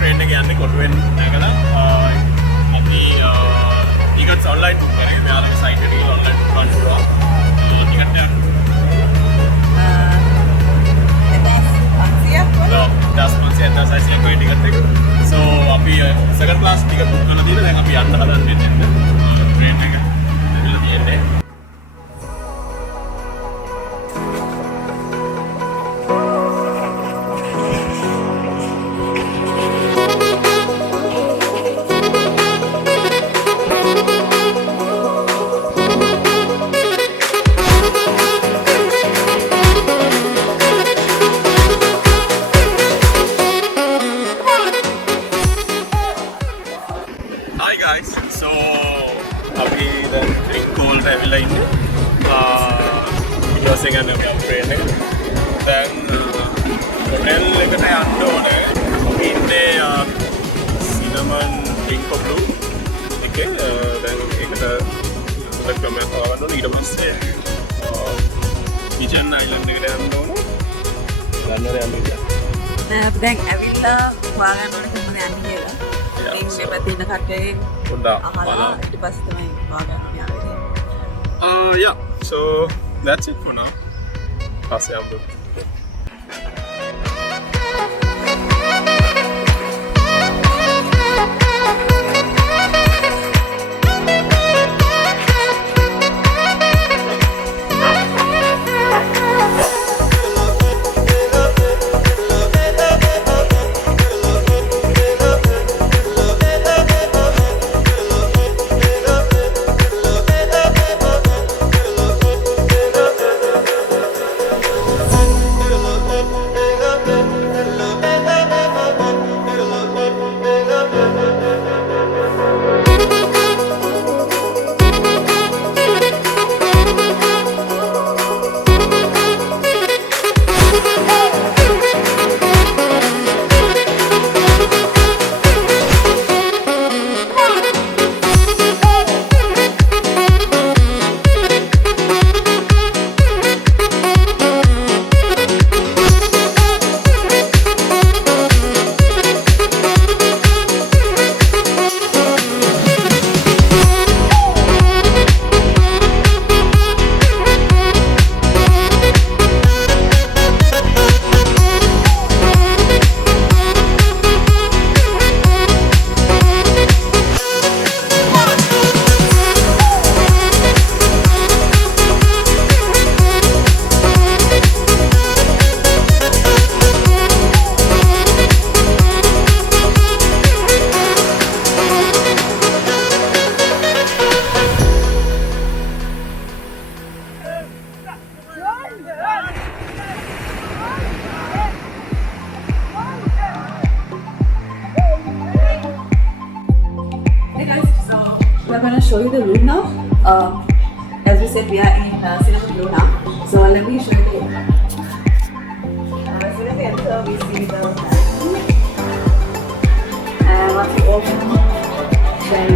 train එක යන්නේ කොටුවෙන් නැගලා අපි ටිකට්ස් ඔන්ලයින් බුක් කරගෙන මෙයාලගේ සයිට් එකට ගිහලා ඔන්ලයින් බුක් කරන්න පුළුවන්. ටිකට් එක 1500 ටිකට් එක. So අපි second class ටිකට් බුක් කරලා දීලා දැන් අපි යන්න හදන්නේ මෙතෙන්ද. train එක ඉඳලා තියෙන්නේ. So අපි දැන් ට්‍රින්කෝල්ට ඇවිල්ලා ඉන්නේ. ඊටපස්සේ යන train එක. දැන් hotel එකට යන්න ඕනේ. අපි ඉන්නේ cinnamon Trinco Blu එකේ. දැන් ඒකට හොඳ ක්‍රමයක් හොයාගන්න ඕනේ. ඊට පස්සේ Pigeon Island එකට යන්න ඕනේ. ගන්නර යන්න ඉතින්. අපි දැන් ඇවිල්ලා හොයාගන්න ඕනේ කොහොමද යන්නේ කියලා. මේ පැත්තේ ඉන්න කට්ටිය පොඩ්ඩක් අහලා ඊට පස්සේ තමයි හොයාගන්න යන්නේ. Yeah, so that's it for now. Pass it up. We're going to show you the room now. As we said, we are in Colombo Blu now. So let me show you the room. As soon as we enter, we see the bathroom. And once we open, then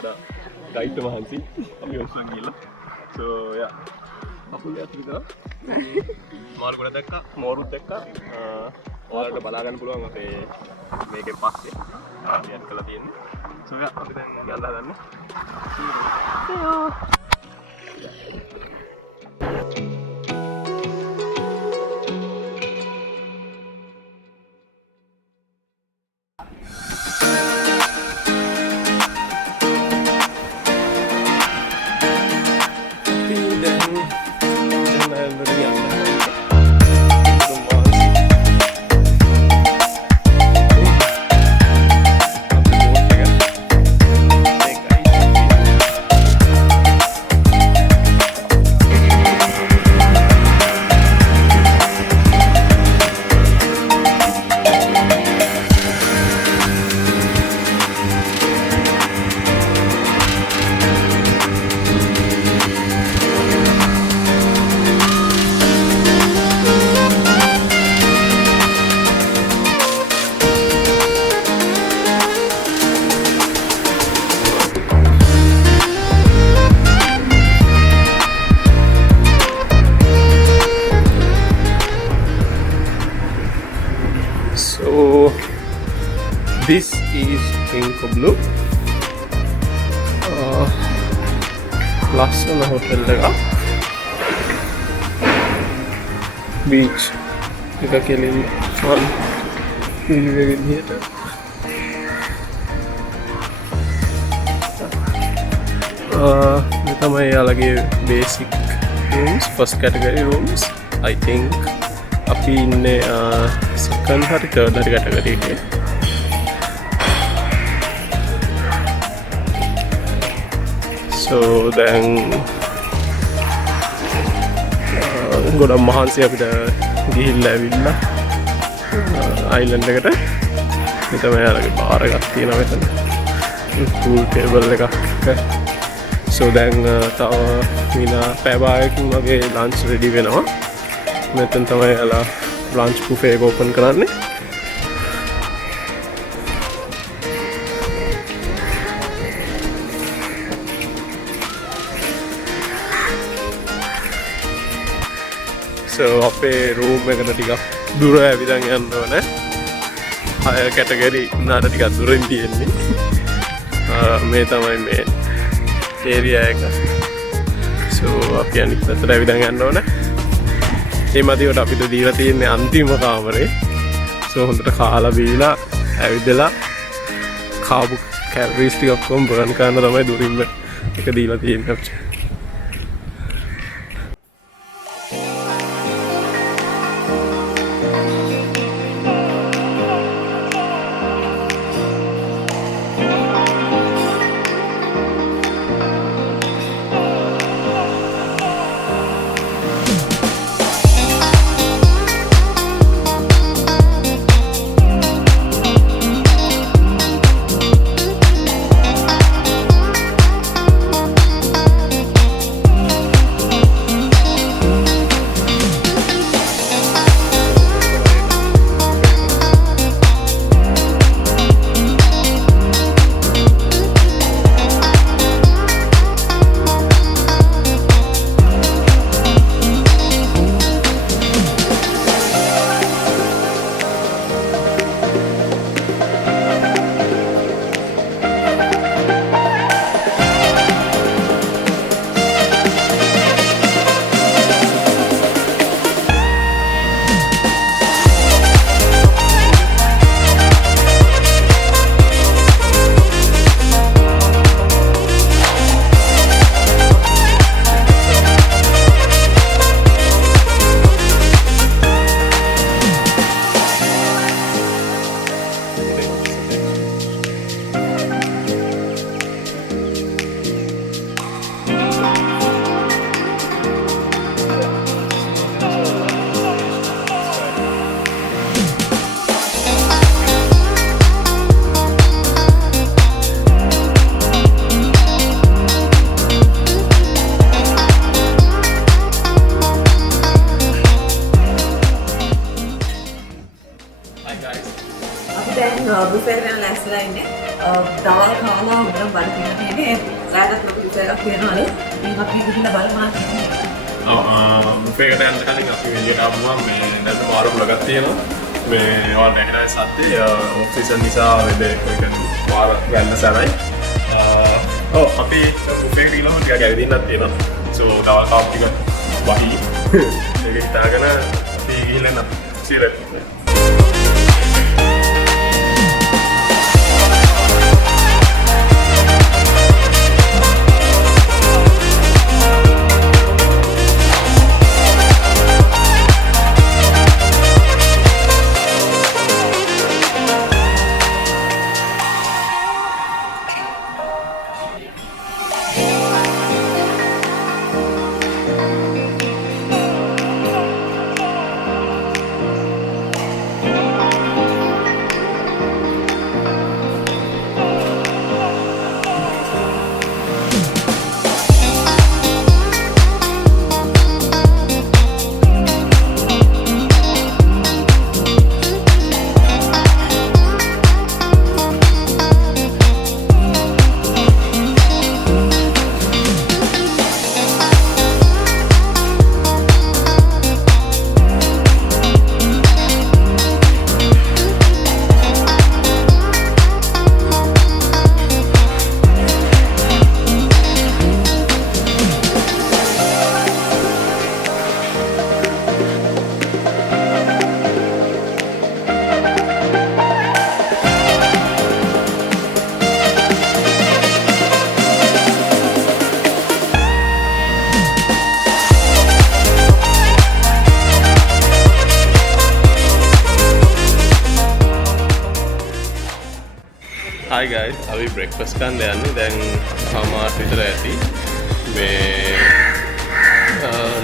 වඩා ගයිඩ් මහන්සි අපි ඔස්සන් ගිහලා so yeah අපුලියත් විතර මාළු ගොඩ දැක්කා මෝරුත් දැක්කා ඔයාලට බලා ගන්න පුළුවන් අපේ මේකේ පස්සේ ෂෙයාර් කරලා තියෙන්නේ so yeah අපි දැන් යන්න හදන්නේ This is Trinco Blu. Last hotel lega. Beach. Ika kelin fun. Very theater. This is alage basic rooms, first category rooms. I think api inne second hari third hari category ekේ. So then ගොඩක් මහන්සි අපිට ගිහිල්ලා ඇවිල්ලා අයිලන්ඩ් එකට මෙතන යාලගේ බාර් එකක් තියෙනවා මෙතන pool table එකක් so දැන් තව විනා පැය භාගයකින් වගේ lunch ready වෙනවා මෙතන තමයි යාලා lunch buffet එක open කරන්නේ so අපේ room එකට ටිකක් දුර ඇවිදන් යන්න ඕනේ. 6 category නාට ටිකක් දුරින් තියෙන්නේ. මේ තමයි මේ area එක. so අපි අනිත් පැත්තට ඇවිදන් යන්න ඕනේ. මේ මදිවට අපිට දීලා තියෙන්නේ අන්තිම කාමරේ. so හොඳට කාලා බීලා ඇවිදලා කාපු calories ටිකක් කොම් බර්න් කරන්න තමයි දුරින්ම එක දීලා තියෙන්නේ අපිට. buffet එක යන ලැස්තිලා ඉන්නේ. දවල් කාලා උදේ බලන්න තියෙන්නේ රාත්‍රියට ලොකු විතරක් වෙනවලු මේක අපි ගිහිල්ලා බලමු බුෆේකට යන්න කලින් අපි එළියට ආවම මේ නැත්නම් මාරු ලගක් තියෙනවා මේ ඔයාලා නැහිනා සද්දේ ඔෆ් සීසන් නිසා වෙදේ කොයි කියන්නේ වාර ගන්න සරයි අපි බුෆේකට ගිහලා ටිකක් ඇවිදින්නත් තියෙනවා සෝ දවල් කාප් ටික වහී ඒක හිතාගෙන අපි ගිහිල්ලා නම් සිරේ Hi guys, අපි breakfast ගන්න යන්නේ දැන් සමාර් විතර ඇති මේ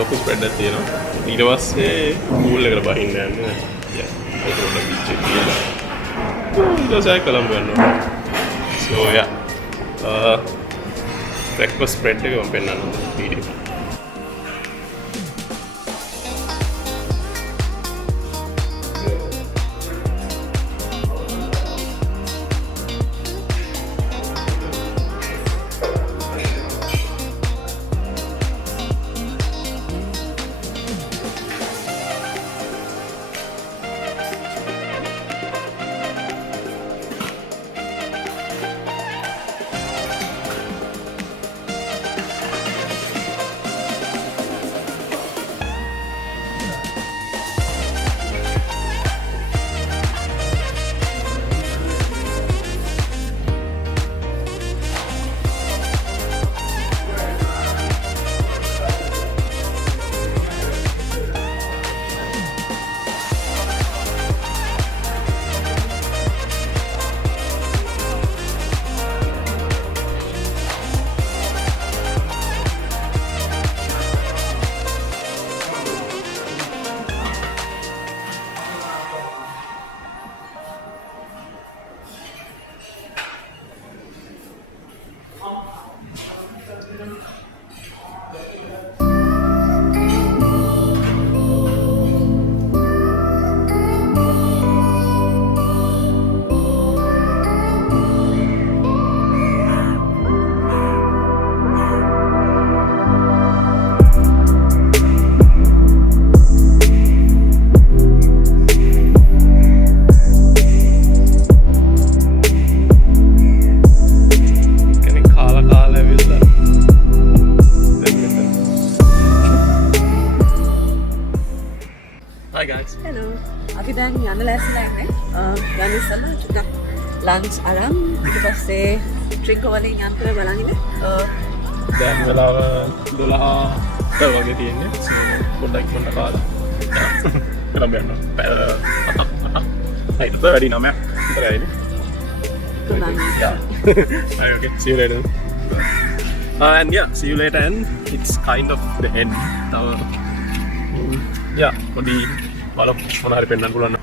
ලොකු ස්ප්‍රෙඩ් එකක් තියෙනවා ඊට පස්සේ pool එකට බහින්න යන්නේ ඒක උඩ beach එක කියලා ඊට පස්සේ කොළඹ යනවා so yeah breakfast spread එක මම පෙන්නන්නම් වීඩියෝ Hi guys. Hello. අපි දැන් යන්න ලෑස්තිලා ඉන්නේ. යන්න ඉස්සෙල්ලා චුට්ටක් ලන්ච් අරන් ඊට පස්සේ Trincomalee යන්න කියලා බලන් ඉන්නේ. දැන් වෙලාව 12ක වගේ තියෙන්නේ. පොඩ්ඩක් ඉක්මනට කාලා. කොළඹ යනවා. හයිද වැඩි නමයක් විතරයි. Yeah. Okay, see you later. And yeah, see you later. And it's kind of the end. Yeah, body. Kalau mau hari pendan bulan